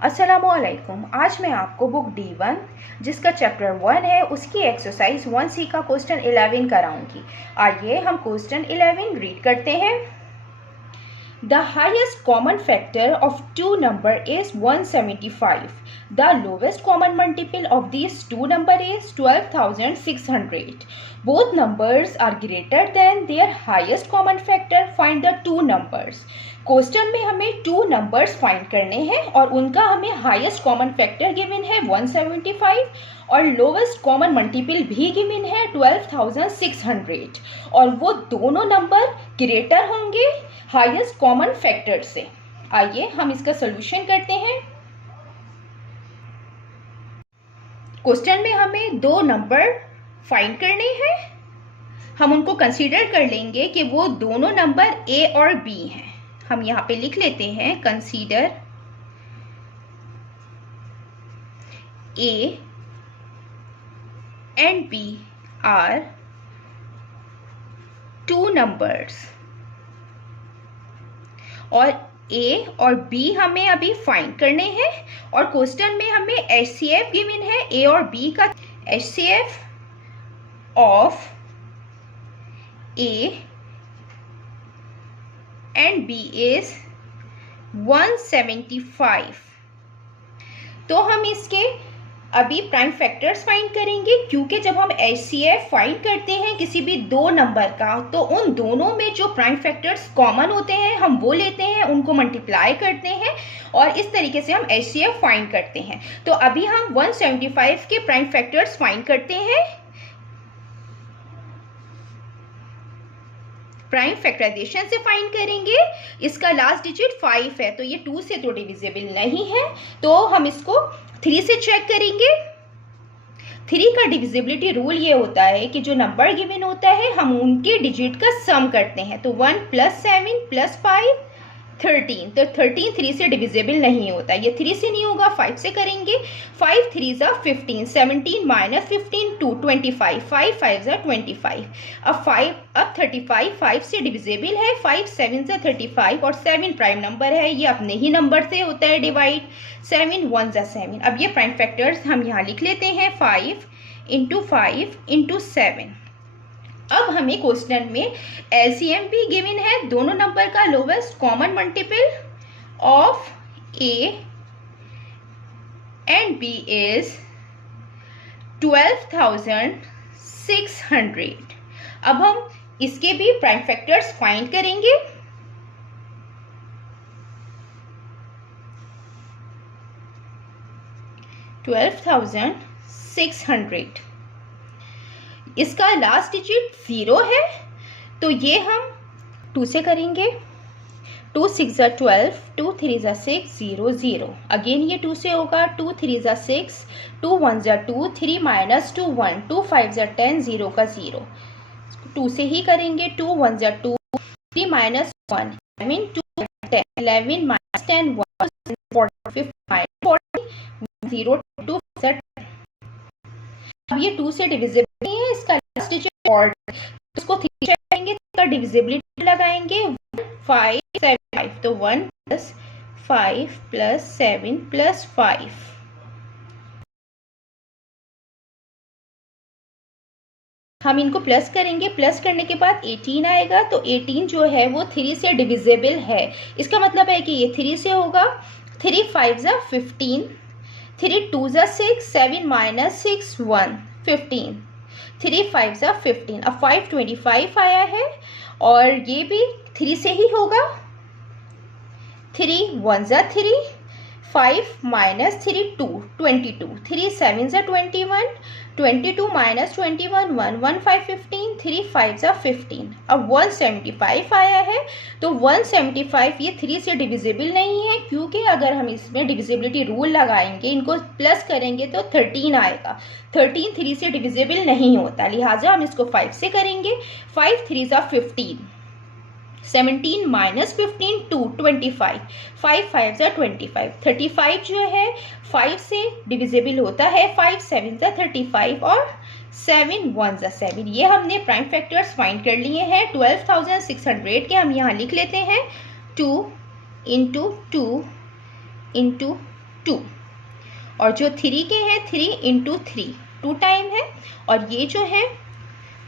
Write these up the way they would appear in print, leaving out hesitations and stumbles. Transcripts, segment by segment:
अस्सलामुअलैकुम। आज मैं आपको बुक D1 जिसका चैप्टर 1 है उसकी एक्सरसाइज 1C का क्वेश्चन 11 कराऊंगी। आइए हम क्वेश्चन 11 रीड करते हैं। The highest common factor of two number is 175. The lowest common multiple of these two number is 12,600. Both numbers are greater than their highest common factor. Find the two numbers. Question में हमें two numbers find करने हैं और उनका हमें highest common factor given है 175 और lowest common multiple भी गिवन है 12,600 और वो दोनों नंबर ग्रेटर होंगे हाईएस्ट कॉमन फैक्टर से। आइए हम इसका सॉल्यूशन करते हैं। क्वेश्चन में हमें दो नंबर फाइंड करने हैं। हम उनको कंसीडर कर लेंगे कि वो दोनों नंबर ए और बी हैं। हम यहाँ पे लिख लेते हैं consider A and B are two numbers और ए और बी हमें अभी फाइंड करने हैं और क्वेश्चन में हमें HCF गिवन है ए और बी का। HCF of A and B is 175। तो हम इसके अभी प्राइम फैक्टर्स फाइंड करेंगे क्योंकि जब हम HCF फाइंड करते हैं किसी भी दो नंबर का तो उन दोनों में जो प्राइम फैक्टर्स कॉमन होते हैं हम वो लेते हैं, उनको मल्टीप्लाई करते हैं और इस तरीके से हम HCF फाइंड करते हैं। तो अभी हम 175 के प्राइम फैक्टर्स फाइंड करते हैं। प्राइम फैक्टराइजेशन से फाइंड करेंगे। इसका लास्ट डिजिट 5 है तो ये 2 से तो डिविजिबल नहीं है, तो हम इसको 3 से चेक करेंगे। 3 का डिविजिबिलिटी रूल ये होता है कि जो नंबर गिवन होता है हम उनके डिजिट का सम करते हैं। तो 1 + 7 + 5 13। तो 13 3 से डिविजिबल नहीं होता, ये 3 से नहीं होगा, 5 से करेंगे। 5 3 = 15, 17 - 15 2 25, 5 5 = 25। अब 35 5 से डिविजिबल है, 5 7 = 35 और 7 प्राइम नंबर है, ये अपने ही नंबर से होता है डिवाइड। 7 1 = 7। अब ये प्राइम फैक्टर्स हम यहाँ लिख लेते हैं 5 × 5 × 7। अब हमें क्वेश्चन में LCM भी गिवन है दोनों नंबर का lowest common multiple of A and B is 12,600। अब हम इसके भी प्राइम फैक्टर्स फाइंड करेंगे। $12,600 इसका लास्ट डिजिट 0 है तो ये हम 2 से करेंगे। 2 6 = 12, 2 3 = 6 0 0। अगेन ये 2 से होगा। 2 3 = 6, 2 1 = 2, 3 - 2 1, 2 5 = 10 0 का 0। 2 से ही करेंगे। 2 1 = 2, 3 - 1 11, 2 10 11 - 10 1 40 50 40 0 2 10। अब ये 2 से डिविजिबल नहीं है, इसका लास्ट डिजिट और इसको 3 करेंगे, इसका डिविजिबिलिटी लगाएंगे 5 7 5। तो 1 + 5 + 7 + 5। हम इनको प्लस करेंगे, प्लस करने के बाद 18 आएगा। तो 18 जो है वो 3 से डिविजिबल है, इसका मतलब है कि ये 3 से होगा। 3 5 = 15, 3 2 = 6, 7 - 6 1 15, 3 5 = 15। अब 5 25 आया है और ये भी 3 से ही होगा। 3 1 = 3, 5 - 3 2 22, 3 7 = 21, 22 - 21 1 1 5 15, 3 5 = 15। अब 175 आया है तो 175 ये 3 से डिविजिबल नहीं है क्योंकि अगर हम इसमें डिविजिबिलिटी रूल लगाएंगे, इनको प्लस करेंगे तो 13 आएगा। 13 3 से डिविजिबल नहीं होता, लिहाजा हम इसको 5 से करेंगे। 5 3 = 15, 17 - 15 2 25, 5 5 = 25। 35 जो है 5 से डिविजिबल होता है, 5 7 = 35 और 7 1 = 7। ये हमने प्राइम फैक्टर्स फाइंड कर लिए हैं 12,600 के। हम यहाँ लिख लेते हैं 2 × 2 × 2, और जो 3 के हैं 3 इंटू 3 2 टाइम है, और ये जो है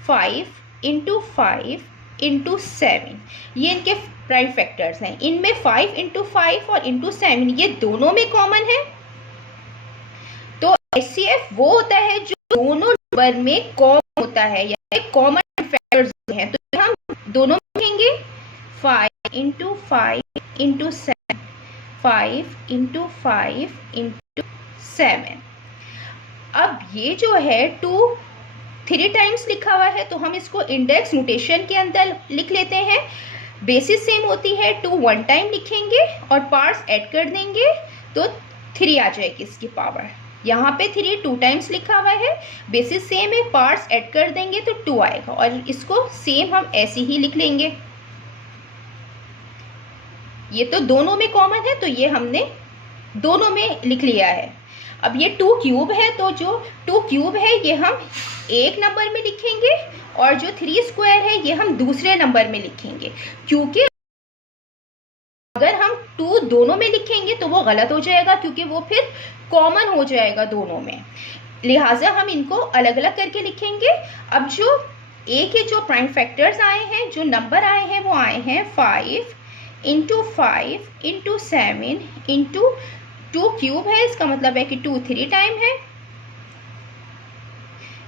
5 इंटू 5 इंटू 7, ये इनके प्राइम फैक्टर्स हैं। इनमें 5 इंटू 5 और इंटू 7 ये दोनों में कॉमन है। तो HCF वो होता है जो दोनों नंबर में कॉमन होता है, यानी कॉमन फैक्टर्स हैं। तो हम दोनों में लिखेंगे 5 इंटू 5 इंटू 7, 5 इंटू 5 इंटू 7। अब ये जो है 2 3 टाइम्स लिखा हुआ है, तो हम इसको इंडेक्स नोटेशन के अंदर लिख लेते हैं। बेसिस सेम होती है, 2 1 टाइम लिखेंगे और पार्ट्स ऐड कर देंगे तो 3 आ जाएगी इसकी पावर। यहाँ पे 3 2 टाइम्स लिखा हुआ है, बेसिस सेम है, पार्ट्स ऐड कर देंगे तो 2 आएगा, और इसको सेम हम ऐसे ही लिख लेंगे। ये तो दोनों में कॉमन है, तो ये हमने दोनों में लिख लिया है। अब ये 2 क्यूब है, तो जो 2 क्यूब है ये हम एक नंबर में लिखेंगे, और जो 3 स्क्वायर है ये हम दूसरे नंबर में लिखेंगे, क्योंकि अगर हम 2 दोनों में लिखेंगे तो वो गलत हो जाएगा, क्योंकि वो फिर कॉमन हो जाएगा दोनों में। लिहाजा हम इनको अलग अलग करके लिखेंगे। अब जो ए के जो प्राइम फैक्टर्स आए हैं, जो नंबर आए हैं, वो आए हैं 5 इंटू 5 इंटू 7 इंटू 2 क्यूब है, इसका मतलब है कि 2 3 टाइम है।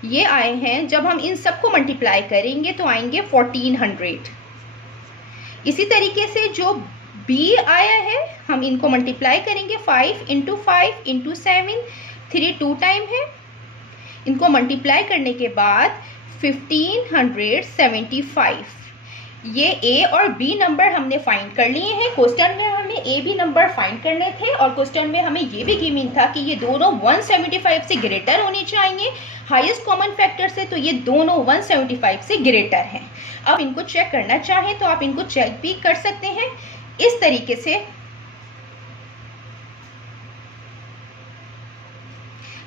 ये आए हैं, जब हम इन सबको मल्टीप्लाई करेंगे तो आएंगे 1400। इसी तरीके से जो बी आया है, हम इनको मल्टीप्लाई करेंगे 5 इंटू 5 इंटू 7, 3 2 टाइम है। इनको मल्टीप्लाई करने के बाद 1575। ये ए और बी नंबर हमने फाइंड कर लिए हैं। क्वेश्चन में हमें ए बी नंबर फाइंड करने थे, और क्वेश्चन में हमें ये भी गिवन था कि ये दोनों 175 से ग्रेटर होने चाहिए। हाईएस्ट कॉमन फैक्टर से तो ये दोनों 175 से ग्रेटर हैं। अब इनको चेक करना चाहें तो आप इनको चेक भी कर सकते हैं इस तरीके से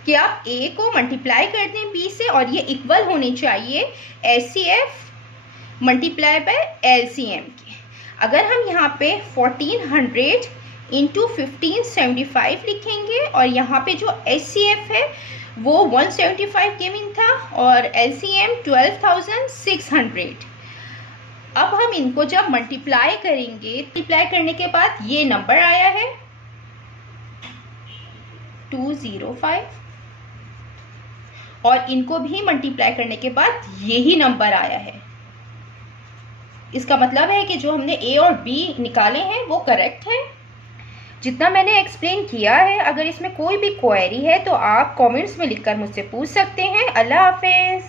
कि आप ए को मल्टीप्लाई कर दें बी से, और ये इक्वल होने चाहिए HCF मल्टीप्लाई बाय LCM के। अगर हम यहाँ पे 1400 इंटू 1575 लिखेंगे, और यहाँ पे जो HCF है वो 175 गिवन था, और LCM 12,600। अब हम इनको जब मल्टीप्लाई करेंगे, मल्टीप्लाई करने के बाद ये नंबर आया है 205, और इनको भी मल्टीप्लाई करने के बाद यही नंबर आया है। इसका मतलब है कि जो हमने ए और बी निकाले हैं वो करेक्ट है। जितना मैंने एक्सप्लेन किया है, अगर इसमें कोई भी क्वेरी है तो आप कमेंट्स में लिखकर मुझसे पूछ सकते हैं। अल्लाह हाफिज़।